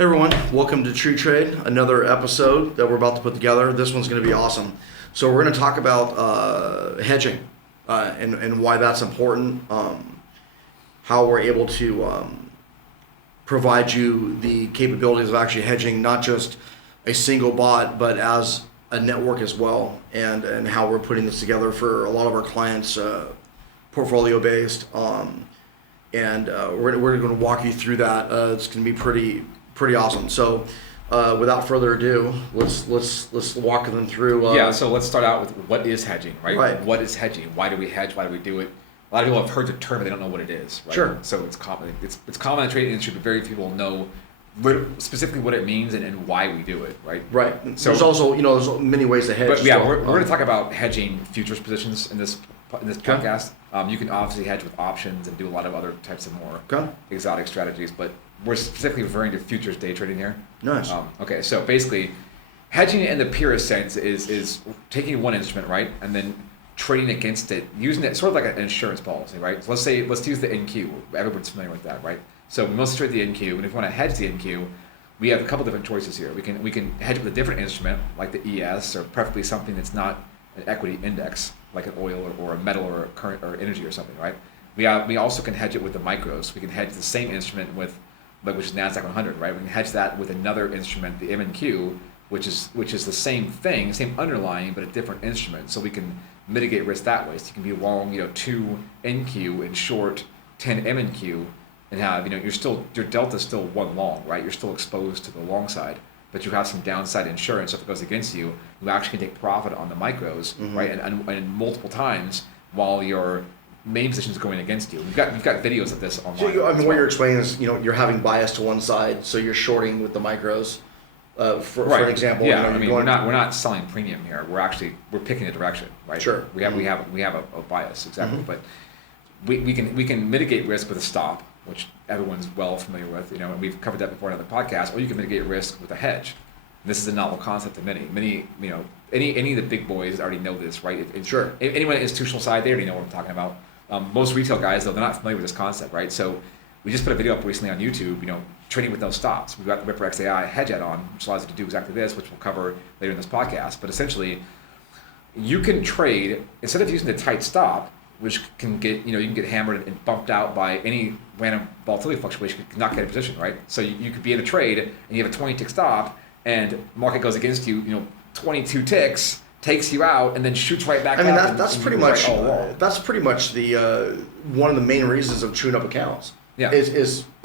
Hey everyone, welcome to True Trade, another episode that we're about to put together. This one's going to be awesome. So we're going to talk about hedging and why that's important, how we're able to provide you the capabilities of actually hedging not just a single bot, but as a network as well, and how we're putting this together for a lot of our clients, portfolio based. And we're going to walk you through that. It's going to be pretty awesome. So without further ado, let's walk them through. So let's start out with what is hedging, right? Right. What is hedging? Why do we hedge? Why do we do it? A lot of people have heard the term, but they don't know what it is, right? Sure. So it's common. It's common in the trading industry, but very few people know specifically what it means and why we do it, right? Right. So there's also there's many ways to hedge. But as yeah, well. we're going to talk about hedging futures positions in this podcast. You can obviously hedge with options and do a lot of other types of more exotic strategies, but we're specifically referring to futures day trading here. Nice. Okay, so basically, hedging in the purest sense is taking one instrument, right, and then trading against it, using it sort of like an insurance policy, right? So let's use the NQ. Everyone's familiar with that, right? So we must trade the NQ, and if we want to hedge the NQ, we have a couple different choices here. We can hedge with a different instrument like the ES, or preferably something that's not an equity index like an oil or a metal or a current or energy or something, right? We also can hedge it with the micros. We can hedge the same instrument with, which is NASDAQ 100, right? We can hedge that with another instrument, the MNQ, which is the same thing, same underlying, but a different instrument. So we can mitigate risk that way. So you can be long, 2 NQ and short 10 MNQ, and have your delta is still 1 long, right? You're still exposed to the long side, but you have some downside insurance. So if it goes against you, you actually can take profit on the micros, right? And multiple times while your main position is going against you. We've got videos of this online. So what you're explaining is you're having bias to one side, so you're shorting with the micros. For an example, yeah. We're not selling premium here. We're picking a direction, right? Sure. We have a bias, exactly. But we can mitigate risk with a stop, which everyone's well familiar with. And we've covered that before in other podcasts. Or you can mitigate risk with a hedge. And this is a novel concept to many. Any of the big boys already know this, right? Sure. Anyone on the institutional side, they already know what I'm talking about. Most retail guys, though, they're not familiar with this concept, right? So we just put a video up recently on YouTube, trading with no stops. We've got the Ripper XAI hedge add-on, which allows you to do exactly this, which we'll cover later in this podcast. But essentially, you can trade, instead of using the tight stop, which can get, you can get hammered and bumped out by any random volatility fluctuation, you cannot get a position, right? So you could be in a trade and you have a 20 tick stop and market goes against you, 22 ticks, takes you out and then shoots right back up. That's pretty much the one of the main reasons of chewing up accounts. Yeah.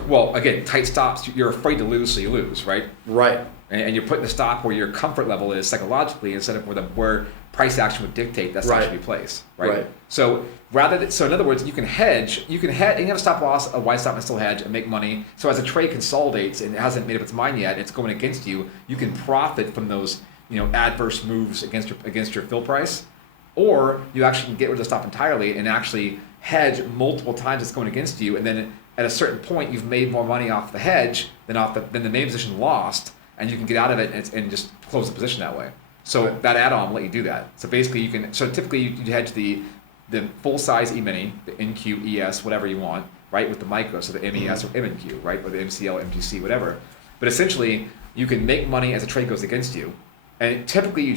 Well, again, tight stops, you're afraid to lose, so you lose, right? Right. And you're putting the stop where your comfort level is psychologically instead of where price action would dictate that stop should be placed, right? So in other words, you can hedge, and you have a stop loss, a wide stop and still hedge and make money. So as a trade consolidates and it hasn't made up its mind yet, and it's going against you, you can profit from those adverse moves against your fill price, or you actually can get rid of the stop entirely and actually hedge multiple times it's going against you, and then at a certain point you've made more money off the hedge than the main position lost, and you can get out of it and just close the position that way. So that add-on will let you do that. So basically typically you hedge the full size E-mini, the NQ, ES, whatever you want, right, with the micro, so the MES or MNQ, right, or the MCL, MGC, whatever. But essentially you can make money as a trade goes against you, and typically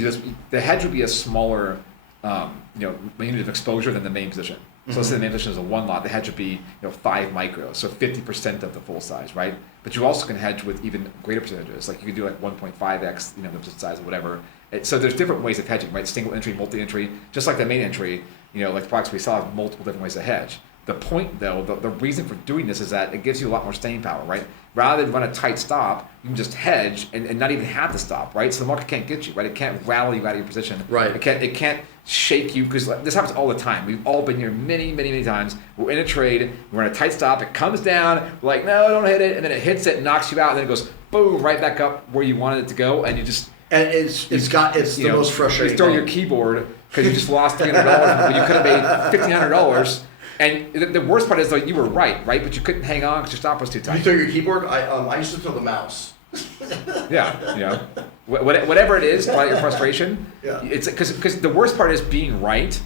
the hedge would be a smaller unit of exposure than the main position. So let's say the main position is a 1 lot, the hedge would be 5 micros, so 50% of the full size, right? But you also can hedge with even greater percentages, like you can do like 1.5x, the position size or whatever. So there's different ways of hedging, right? Single entry, multi-entry, just like the main entry, like the products we sell have multiple different ways to hedge. The point though, the reason for doing this is that it gives you a lot more staying power, right? Rather than run a tight stop, you can just hedge and not even have to stop, right? So the market can't get you, right? It can't rattle you out of your position. Right. It can't shake you, because this happens all the time. We've all been here many, many, many times. We're in a trade, we're in a tight stop, it comes down, we're like, no, don't hit it, and then it hits it, knocks you out, and then it goes boom, right back up where you wanted it to go, and you just... And it's the most frustrating. You throw your keyboard because you just lost $300 when you could have made $1,500. And the worst part is, though, you were right? But you couldn't hang on because your stop was too tight. You throw your keyboard? I used to throw the mouse. Yeah, whatever it is, about your frustration. Yeah. It's because the worst part is being right.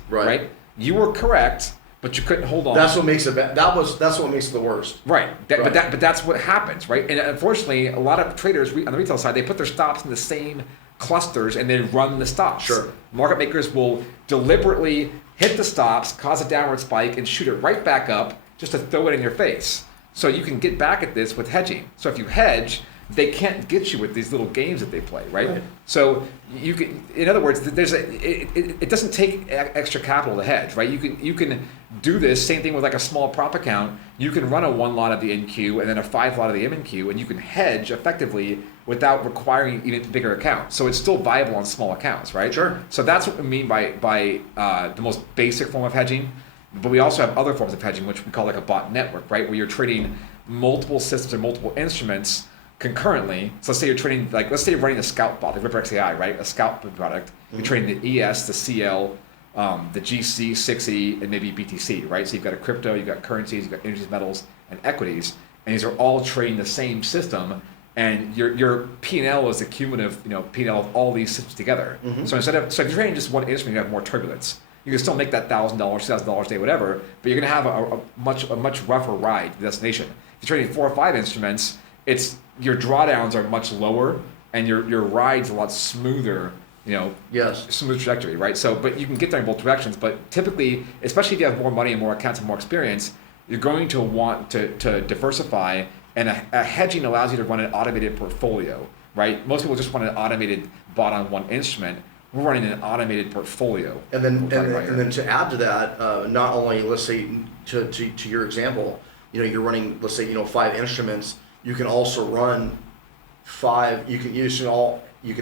You were correct, but you couldn't hold on. That's what makes it bad. That's what makes it the worst. Right. Right. But that's what happens, right? And unfortunately, a lot of traders on the retail side, they put their stops in the same clusters and then run the stops. Sure. Market makers will deliberately hit the stops, cause a downward spike, and shoot it right back up just to throw it in your face. So you can get back at this with hedging. So if you hedge, they can't get you with these little games that they play, right? So you can, in other words, it doesn't take extra capital to hedge, right? You can do this same thing with like a small prop account. You can run a 1 lot of the NQ and then a 5 lot of the MNQ, and you can hedge effectively without requiring even bigger accounts. So it's still viable on small accounts, right? Sure. So that's what we mean by the most basic form of hedging. But we also have other forms of hedging, which we call like a bot network, right? Where you're trading multiple systems or multiple instruments concurrently. So let's say you're trading, let's say you're running a scalp bot, the Ripper XAI, right? A scalp product. You're trading the ES, the CL, the GC, 6E, and maybe BTC, right? So you've got a crypto, you've got currencies, you've got energies, metals, and equities, and these are all trading the same system. And your P&L is the cumulative, P&L of all these systems together. So if you're trading just one instrument, you have more turbulence. You can still make that $1,000, $2,000 a day, whatever, but you're going to have a much rougher ride to the destination. If you're trading 4 or 5 instruments, your drawdowns are much lower and your ride's a lot smoother, Yes. smooth trajectory, right? So, but you can get there in both directions. But typically, especially if you have more money and more accounts and more experience, you're going to want to diversify, and a hedging allows you to run an automated portfolio, right? Most people just want an automated bot on one instrument. We're running an automated portfolio. And then to add to that, not only, let's say, to your example, you're running, let's say, 5 instruments. You can also run 5. You can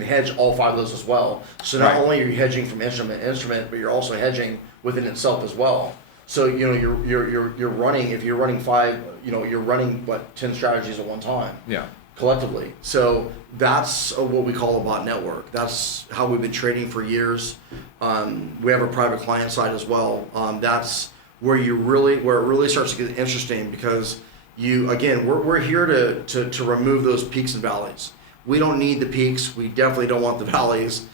hedge all 5 of those as well. So not only are you hedging from instrument to instrument, but you're also hedging within itself as well. So you're running, if you're running 5, you're running 10 strategies at one time. Yeah. Collectively. So that's what we call a bot network. That's how we've been trading for years. We have a private client side as well. That's where it really starts to get interesting, because we're here to remove those peaks and valleys. We don't need the peaks. We definitely don't want the valleys.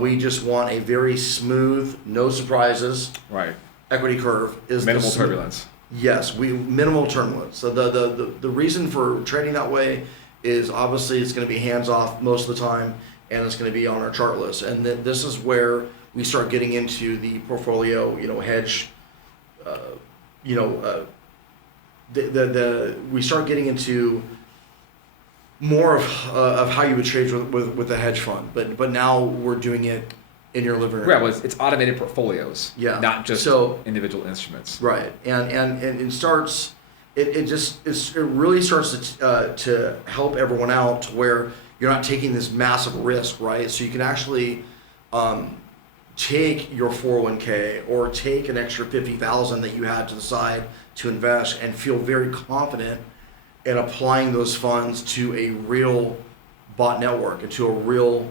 We just want a very smooth, no surprises. Right. Equity curve is minimal turbulence. Yes, minimal turbulence. So the reason for trading that way is obviously it's going to be hands off most of the time, and it's going to be on our chart list. And then this is where we start getting into the portfolio, hedge. We start getting into more of how you would trade with a hedge fund, but now we're doing it in your living room. Right. Well, it's automated portfolios. Yeah. Not just individual instruments. Right. And it starts. It really starts to help everyone out to where you're not taking this massive risk, right? So you can actually take your 401k or take an extra $50,000 that you had to the side to invest and feel very confident in applying those funds to a real bot network and to a real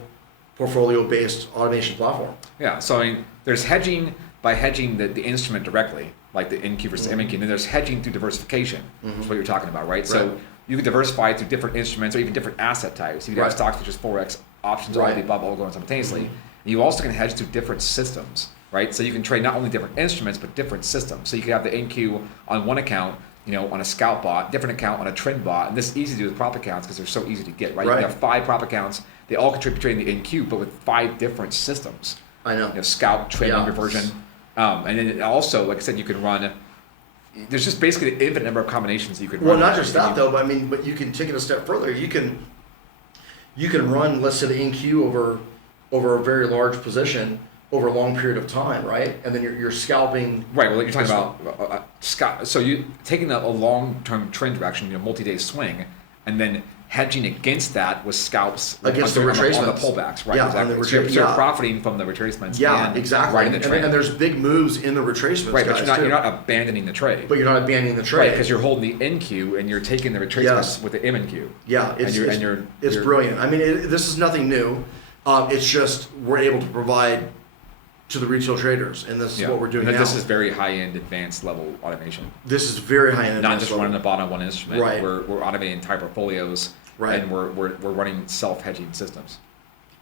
portfolio-based automation platform. Yeah. So there's hedging by hedging the instrument directly, like the NQ versus MNQ, and then there's hedging through diversification, which is what you're talking about, right? So you can diversify through different instruments or even different asset types. You can have stocks, which is Forex, options, all of the above, all going simultaneously. You also can hedge through different systems, right? So you can trade not only different instruments, but different systems. So you can have the NQ on one account, on a scalp bot, different account on a trend bot, and this is easy to do with prop accounts because they're so easy to get, right? You can have 5 prop accounts, they all contribute trading the NQ, but with 5 different systems. I know. Scalp, trend, reversion. And then also, like I said, you can run. There's just basically an infinite number of combinations you can run. Well, not just that though, but you can take it a step further. You can run, let's say, the NQ over a very large position over a long period of time, right? And then you're scalping. Right. Well, you're talking about so you taking a long-term trend direction, multi-day swing, and then hedging against that with scalps against the retracements on the pullbacks, right? Yeah, exactly. So you're profiting from the retracements. Yeah, exactly. Right in the trend. And there's big moves in the retracements, right? But you're not abandoning the trade. But you're not abandoning the trade, right? Because you're holding the NQ and you're taking the retracements with the MNQ. Yeah, it's brilliant. I mean, this is nothing new. It's just we're able to provide to the retail traders, and this is what we're doing now. This is very high-end, advanced level automation. This is very high-end. Not just running the bot on one instrument. Right. We're automating entire portfolios. Right. And we're running self-hedging systems.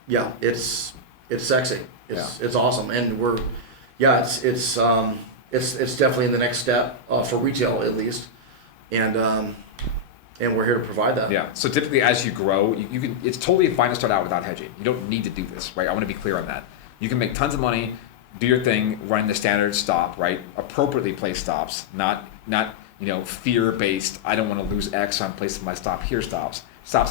Yeah, it's sexy. It's awesome, and it's it's definitely the next step for retail at least, and we're here to provide that. Yeah. So typically, as you grow, you can. It's totally fine to start out without hedging. You don't need to do this, right? I want to be clear on that. You can make tons of money, do your thing, running the standard stop, right? Appropriately place stops, not fear based. I don't want to lose X, so I'm placing my stop here. Stops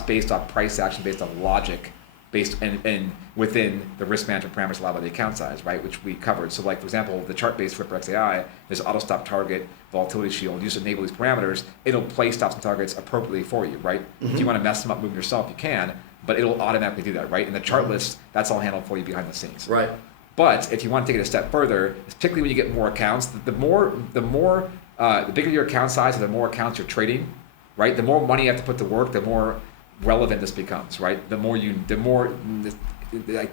based off price action, based on logic, based and within the risk management parameters allowed by the account size, right? Which we covered. So, like for example, the chart-based Flipper XAI, there's auto stop target, volatility shield. You just enable these parameters. It'll place stops and targets appropriately for you, right? Mm-hmm. If you want to mess them up, move them yourself, you can, but it'll automatically do that, right? And the chart list, that's all handled for you behind the scenes. Right. But if you want to take it a step further, particularly when you get more accounts, the bigger your account size, the more accounts you're trading, right? The more money you have to put to work, the more relevant this becomes, right? The more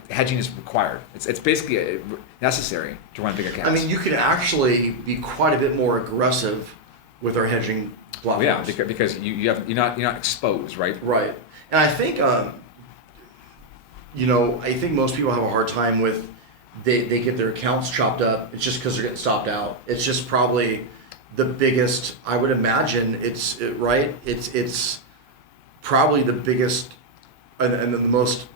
hedging is required. It's basically necessary to run big accounts. I mean, you can actually be quite a bit more aggressive with our hedging platforms. Yeah, because you're not exposed, right? Right, and I think I think most people have a hard time with they get their accounts chopped up. It's just because they're getting stopped out. It's just probably the biggest. I would imagine it's probably the biggest and the most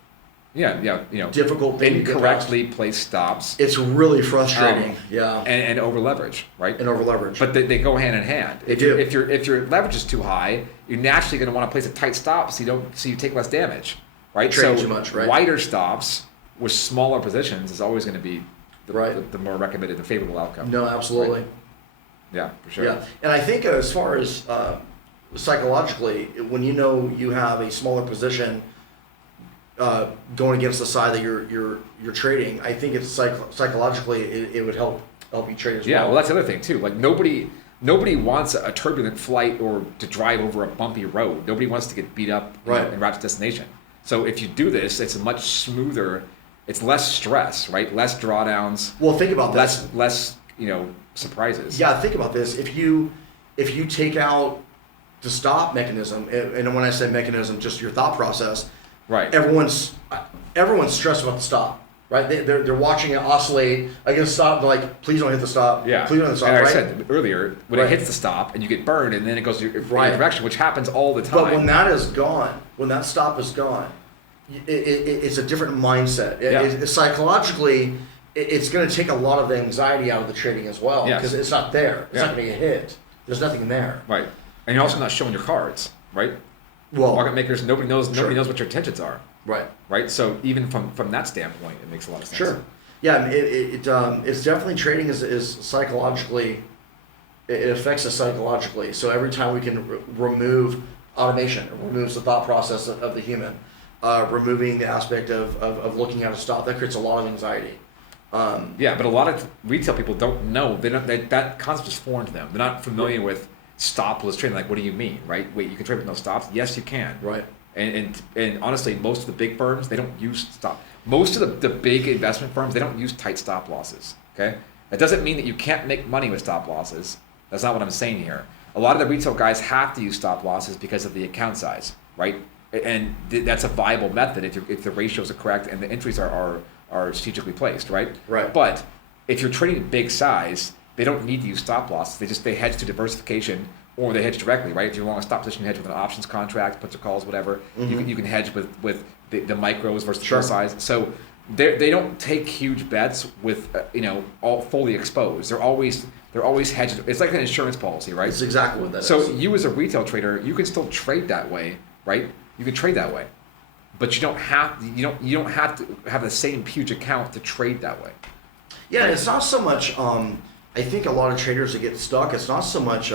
difficult thing. Incorrectly placed stops. It's really frustrating. And over leverage, right? And over leverage. But they go hand in hand. They do. If your leverage is too high, you're naturally going to want to place a tight stop so you take less damage, right? Trading too much, right? Wider stops with smaller positions is always going to be the more recommended, the favorable outcome. No, absolutely. Right? Yeah, for sure. Yeah, and I think as far as psychologically, when you have a smaller position going against the side that you're trading, I think it's psychologically it would help you trade as well. Yeah, well, that's the other thing too. Like nobody wants a turbulent flight or to drive over a bumpy road. Nobody wants to get beat up in route to destination. So if you do this, it's a much smoother. It's less stress, right? Less drawdowns. Well, think about this. Less surprises. Yeah, think about this. If you take out the stop mechanism, and when I say mechanism, just your thought process. Right. Everyone's stressed about the stop. Right. They're watching it oscillate against stop. They're like, please don't hit the stop. Yeah. Please don't hit the stop. And right? I said earlier, when it hits the stop and you get burned, and then it goes your direction, which happens all the time. But when that is gone, when that stop is gone, it's a different mindset. Psychologically, it's going to take a lot of the anxiety out of the trading as well because it's not there. It's not going to get hit. There's nothing there. Right, and you're also not showing your cards, right? Well, market makers, nobody knows what your intentions are. Right. Right. So even from that standpoint, it makes a lot of sense. Sure. Yeah. It's definitely trading is psychologically. It affects us psychologically. So every time we can remove automation, it removes the thought process of the human. Removing the aspect of looking at a stop, that creates a lot of anxiety. But a lot of retail people don't know. That concept is foreign to them. They're not familiar with stopless trading. Like, what do you mean, right? Wait, you can trade with no stops? Yes, you can. Right. And honestly, most of the big firms, they don't use stop. Most of the big investment firms, they don't use tight stop losses. Okay, that doesn't mean that you can't make money with stop losses. That's not what I'm saying here. A lot of the retail guys have to use stop losses because of the account size, right? And that's a viable method if the ratios are correct and the entries are strategically placed, right? Right. But if you're trading big size, they don't need to use stop losses. They hedge to diversification, or they hedge directly, right? If you want a stop position, you hedge with an options contract, puts or calls, whatever. Mm-hmm. You can hedge with the micros versus the full size. So they don't take huge bets with all fully exposed. They're always hedged. It's like an insurance policy, right? That's exactly what that is. So you as a retail trader, you can still trade that way, right? You can trade that way, but you don't have to have the same huge account to trade that way. Yeah, it's not so much. I think a lot of traders that get stuck. It's not so much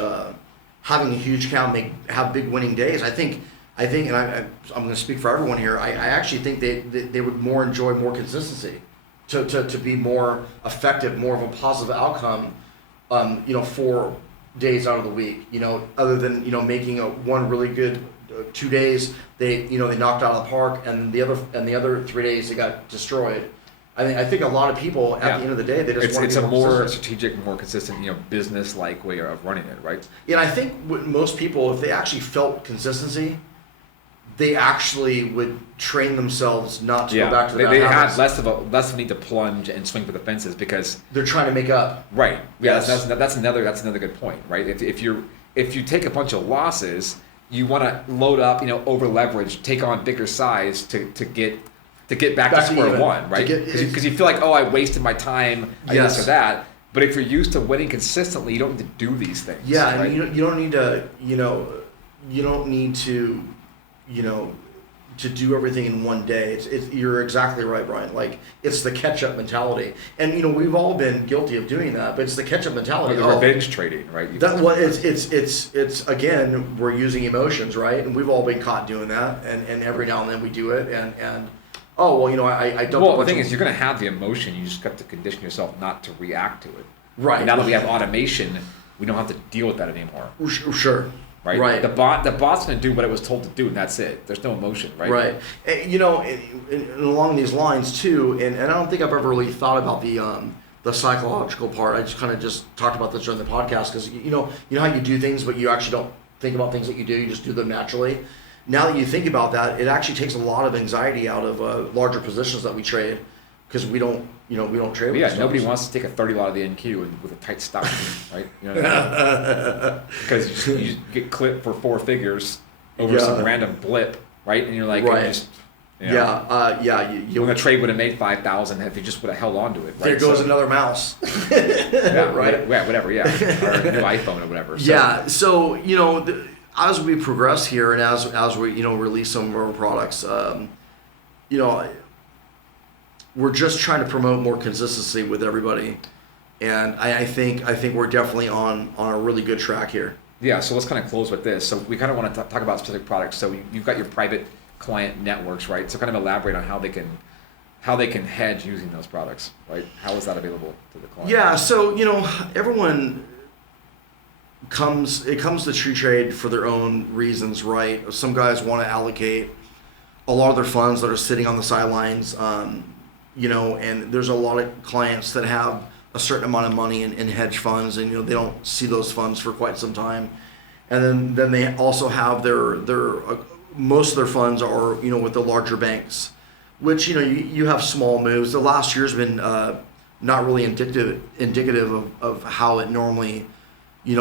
having a huge account have big winning days. I think, and I'm going to speak for everyone here. I actually think they would more enjoy more consistency, to be more effective, more of a positive outcome. 4 days out of the week. Other than making one really good 2 days, they knocked out of the park, and the other 3 days they got destroyed. I think a lot of people at the end of the day, they just want to be more consistent. Strategic, more consistent, business-like way of running it, right? Yeah, and I think most people, if they actually felt consistency, they actually would train themselves not to go back to they that have habits. less of a need to plunge and swing for the fences because They're trying to make up. right. Yes. That's another good point, right? If you take a bunch of losses, you want to load up, over leverage, take on bigger size to get back to square even. one, right? Because you feel like, I wasted my time, Yes. this or that. But if you're used to winning consistently, you don't need to do these things. Yeah, right? and you don't need to, you don't need to, to do everything in one day. You're exactly right, Brian. Like, it's the catch-up mentality. And, we've all been guilty of doing that, but it's the catch-up mentality. Or the revenge trading, right? That what it's again, we're using emotions, right? And we've all been caught doing that, and every now and then we do it, and I don't. Well, the thing is, you're going to have the emotion. You just got to condition yourself not to react to it. Right. And now that we have automation, we don't have to deal with that anymore. Sure. Right. Right. The bot's going to do what it was told to do, and that's it. There's no emotion, right? Right. And, and along these lines too, and I don't think I've ever really thought about the psychological part. I just kind of talked about this during the podcast because you know how you do things, but you actually don't think about things that you do. You just do them naturally. Now that you think about that, it actually takes a lot of anxiety out of larger positions that we trade because we don't trade. But with yeah, stocks. nobody wants to take a 30 lot of the NQ with a tight stop, right? You know what I mean? Because you get clipped for 4 figures over some random blip, right? And you're like, Right. you just, You when the trade would have made 5,000 if you just would have held on to it. Right? there goes another mouse. Yeah, right. Whatever. Yeah, or a new iPhone or whatever. So, Yeah. So as we progress here and as we release some of our products, we're just trying to promote more consistency with everybody, and I think we're definitely on a really good track here. Yeah, so let's kind of close with this. So we kind of want to talk about specific products. So you've got your private client networks, right? So kind of elaborate on how they can hedge using those products, right? How is that available to the client? Yeah, so everyone comes to Tree Trade for their own reasons, right? Some guys want to allocate a lot of their funds that are sitting on the sidelines, and there's a lot of clients that have a certain amount of money in hedge funds, and they don't see those funds for quite some time, and then they also have their most of their funds are with the larger banks, which you have small moves. The last year's been not really indicative of how it normally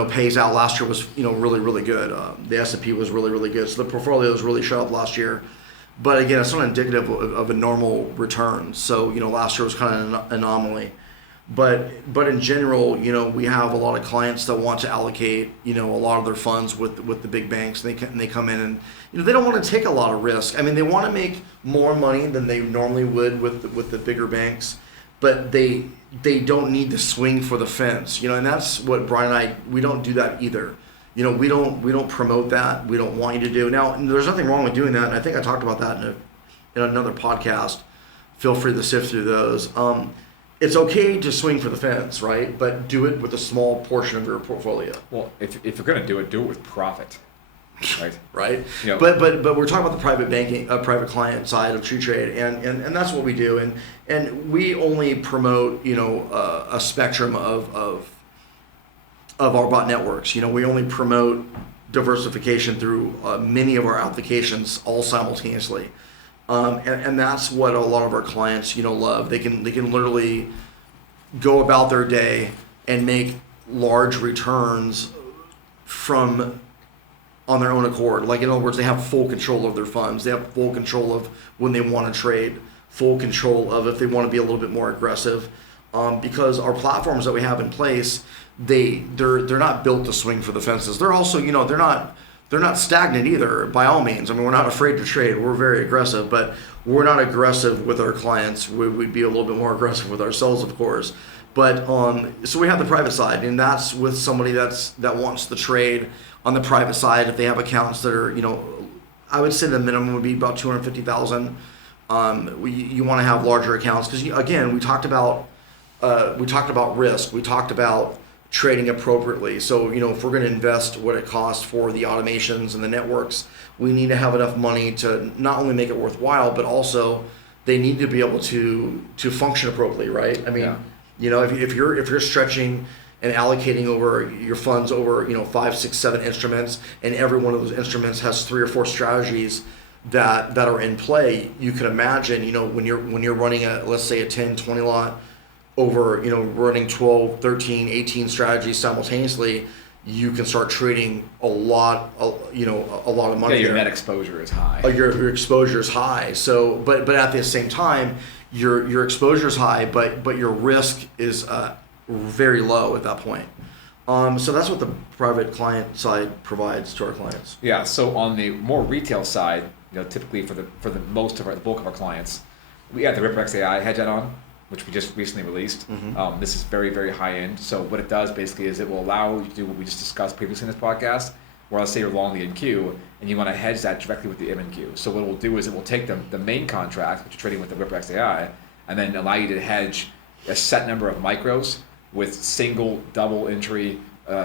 pays out. Last year was really good. The S&P was really good, so the portfolio was really shot up last year. But again, it's not indicative of a normal return. So last year was kind of an anomaly. But in general, we have a lot of clients that want to allocate a lot of their funds with the big banks. And they come in and they don't want to take a lot of risk. I mean, they want to make more money than they normally would with the bigger banks, but they don't need to swing for the fence. And that's what Brian and I, we don't do that either. We don't promote that. We don't want you to do. Now, there's nothing wrong with doing that, and I think I talked about that in another podcast. Feel free to sift through those. It's okay to swing for the fence, right? But do it with a small portion of your portfolio. Well, if you're going to do it with profit, right? Right. But we're talking about the private banking, private client side of Tree Trade, and that's what we do. And we only promote a spectrum of our bot networks. We only promote diversification through many of our applications all simultaneously. And that's what a lot of our clients, love. They can literally go about their day and make large returns on their own accord. Like, in other words, they have full control of their funds. They have full control of when they want to trade, full control of if they want to be a little bit more aggressive. Because our platforms that we have in place, they're not built to swing for the fences. They're also, they're not stagnant either, by all means. I mean, we're not afraid to trade. We're very aggressive, but we're not aggressive with our clients. We'd be a little bit more aggressive with ourselves, of course. But so we have the private side, and that's with somebody that wants to trade on the private side. If they have accounts that are, I would say the minimum would be about 250,000. You want to have larger accounts because, again, we talked about risk. We talked about trading appropriately. So, if we're going to invest what it costs for the automations and the networks, we need to have enough money to not only make it worthwhile, but also they need to be able to function appropriately, right? I mean, if you're stretching and allocating over your funds over 5, 6, 7 instruments, and every one of those instruments has 3 or 4 strategies, that are in play, you can imagine, when you're running let's say a 10, 20 lot over, running 12, 13, 18 strategies simultaneously, you can start trading a lot of money. Yeah, your there. net exposure is high. Your exposure is high. So, but at the same time, your exposure is high, but your risk is very low at that point. So that's what the private client side provides to our clients. Yeah. So on the more retail side, typically for the bulk of our clients, we have the Ripper XAI hedge add-on, which we just recently released. Mm-hmm. This is very, very high end. So what it does basically is it will allow you to do what we just discussed previously in this podcast, where let's say you're long the NQ and you want to hedge that directly with the MNQ. So what it will do is it will take the main contract, which you're trading with the Ripper XAI, and then allow you to hedge a set number of micros with single, double entry,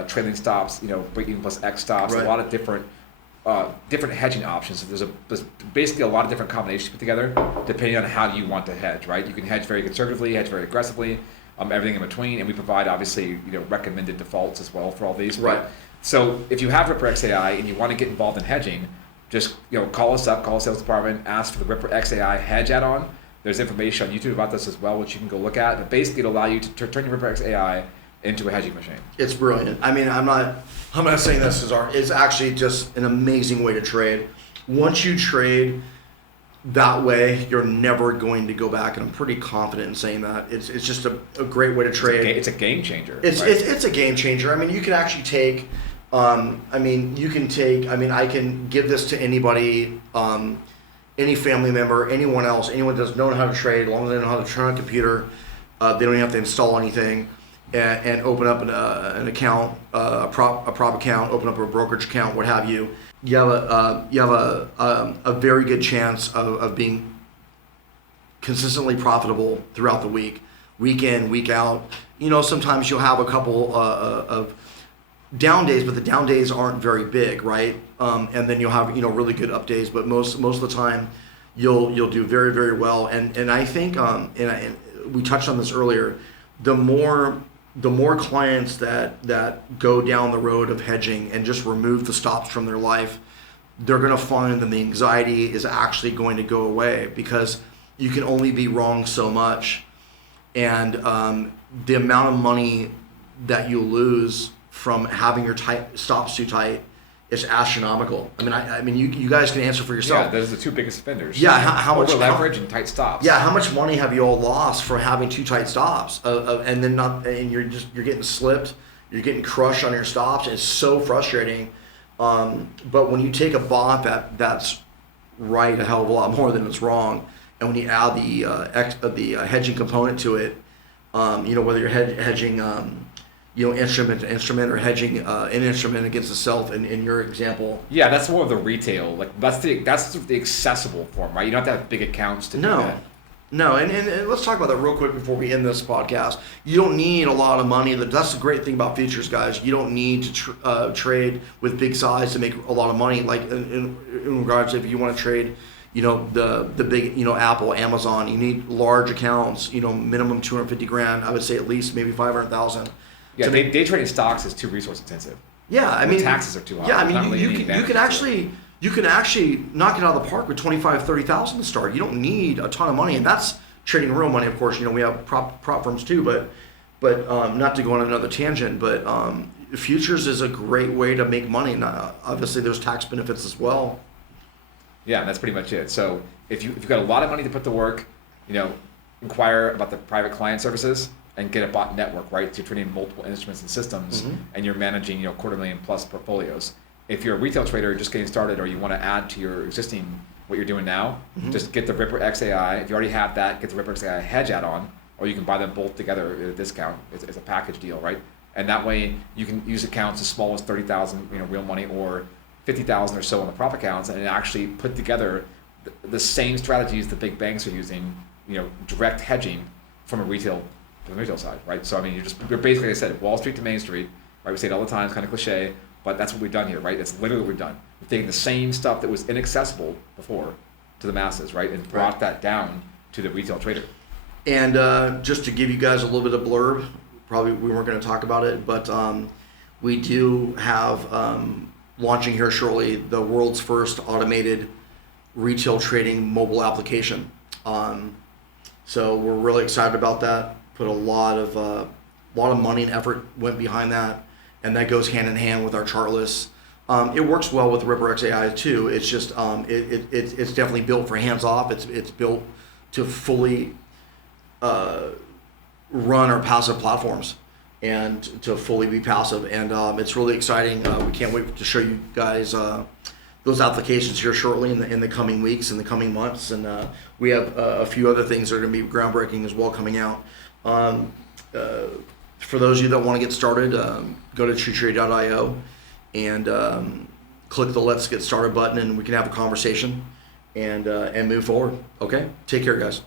trailing stops, break-even plus X stops, Right. a lot of different hedging options. So there's basically a lot of different combinations put together depending on how you want to hedge, right? You can hedge very conservatively, hedge very aggressively, everything in between, and we provide obviously recommended defaults as well for all these. Right. So if you have Ripper XAI and you want to get involved in hedging, just call us up, call the sales department, ask for the Ripper XAI hedge add-on. There's information on YouTube about this as well, which you can go look at. But basically, it'll allow you to turn your Ripper XAI into a hedging machine. It's brilliant. I mean, I'm not saying this is it's actually just an amazing way to trade. Once you trade that way, you're never going to go back, and I'm pretty confident in saying that. It's just a great way to trade. It's a game changer. It's a game changer. I mean, you can actually take. I can give this to anybody, any family member, anyone else, anyone that doesn't know how to trade, as long as they know how to turn on a computer, they don't even have to install anything, and open up an account, a prop account, open up a brokerage account, what have you. You have a very good chance of being consistently profitable throughout the week in, week out. Sometimes you'll have a couple of down days, but the down days aren't very big, right? And then you'll have really good up days, but most of the time you'll do very, very well. And I think and we touched on this earlier, the more clients that go down the road of hedging and just remove the stops from their life, they're going to find that the anxiety is actually going to go away, because you can only be wrong so much, and the amount of money that you lose from having your stops too tight is astronomical. I mean, you guys can answer for yourself. Yeah, those are the two biggest offenders. Yeah, how much leverage and tight stops. Yeah, how much money have you all lost for having too tight stops, and then you're getting slipped, you're getting crushed on your stops. It's so frustrating. But when you take a bot that's right a hell of a lot more than it's wrong, and when you add the hedging component to it, whether you're hedging instrument to instrument, or hedging an instrument against itself in your example. Yeah, that's more of the retail. Like that's the accessible form, right? You don't have to have big accounts to do that. No, and let's talk about that real quick before we end this podcast. You don't need a lot of money. That's the great thing about futures, guys. You don't need to trade with big size to make a lot of money. Like in regards to if you want to trade, the big, Apple, Amazon, you need large accounts. Minimum 250 grand. I would say at least maybe 500,000. Yeah, day trading stocks is too resource intensive. Yeah, I mean taxes are too high. Yeah, you can actually knock it out of the park with 25,000, 30,000 to start. You don't need a ton of money, and that's trading real money. Of course, we have prop firms too, but not to go on another tangent. But futures is a great way to make money. And obviously, there's tax benefits as well. Yeah, that's pretty much it. So if you've got a lot of money to put to work, inquire about the private client services and get a bot network, right? So you're trading multiple instruments and systems, and you're managing, $250,000+ portfolios. If you're a retail trader just getting started, or you want to add to your existing what you're doing now, just get the Ripper XAI. If you already have that, get the Ripper XAI hedge add-on, or you can buy them both together at a discount. It's a package deal, right? And that way you can use accounts as small as 30,000, real money, or 50,000 or so on the prop accounts, and actually put together the same strategies the big banks are using, direct hedging from the retail side, right? So you're basically, like I said, Wall Street to Main Street, right? We say it all the time, it's kind of cliche, but that's what we've done here, right? That's literally what we've done. We've taken the same stuff that was inaccessible before to the masses, right? And brought that down to the retail trader. And just to give you guys a little bit of blurb, probably we weren't going to talk about it, but we do have launching here shortly the world's first automated retail trading mobile application. So we're really excited about that. Put a lot of money and effort went behind that, and that goes hand in hand with our chart lists. It works well with RipperX AI too. It's just it's definitely built for hands off. It's built to fully run our passive platforms and to fully be passive, and it's really exciting. We can't wait to show you guys those applications here shortly in the coming weeks and the coming months, and we have a few other things that are going to be groundbreaking as well coming out. For those of you that want to get started, go to TrueTrade.io and click the Let's Get Started button, and we can have a conversation and move forward. Okay, take care, guys.